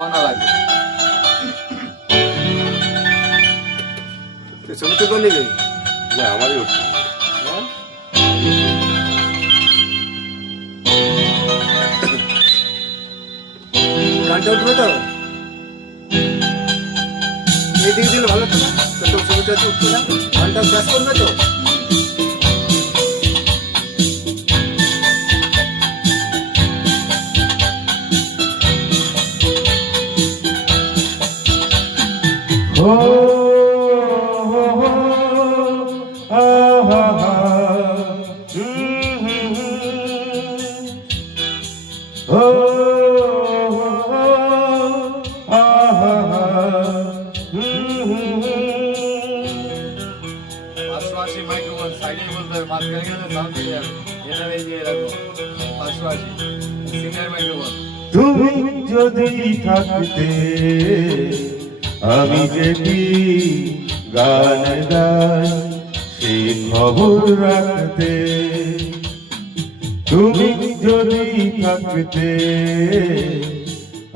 না লাগে ছবি তো করলি গই না আমারই উঠছে গানটা উঠবে তো এদিকে দিলে ভালো তো না তো ছবিটা উঠবে না গানটা ব্যাস করবে তো মাইক্রোফোন সাইডে বলতে হবে মাঝখানে গেলে সাউন্ড চলে যাবে এটা দিয়ে রাখবো 580 সিঙ্গার মাইক্রোফোন তুমি যদি থাকতে আমি যেটি গান গাই সেই খবর রাখতে তুমি যদি থাকতে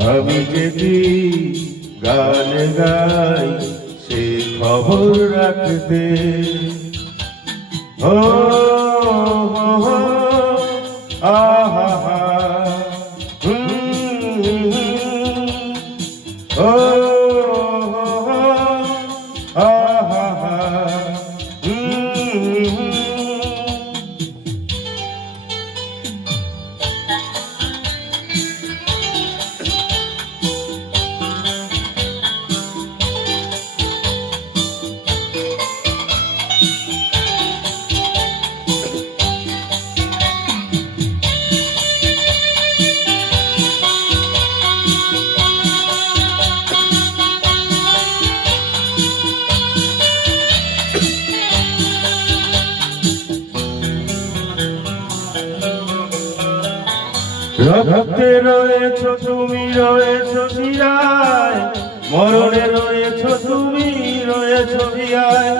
আমি যেটি গান গাই সেই খবর রাখতে ও আহা রক্তে রয়েছ তুমি রয়েছ শিরায় মরণে রয়েছ তুমি রয়েছ হিয়ায়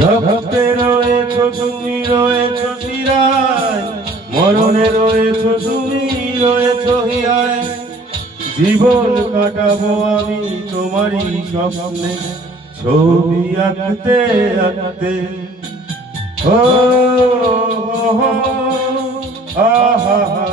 রক্তে রয়েছ তুমি রয়েছ শিরায় মরণে রয়েছ তুমি রয়েছ হিয়ায় জীবন কাটাবো আমি তোমারই স্বপ্নে ছবি আঁকতে আঁকতে ও আহা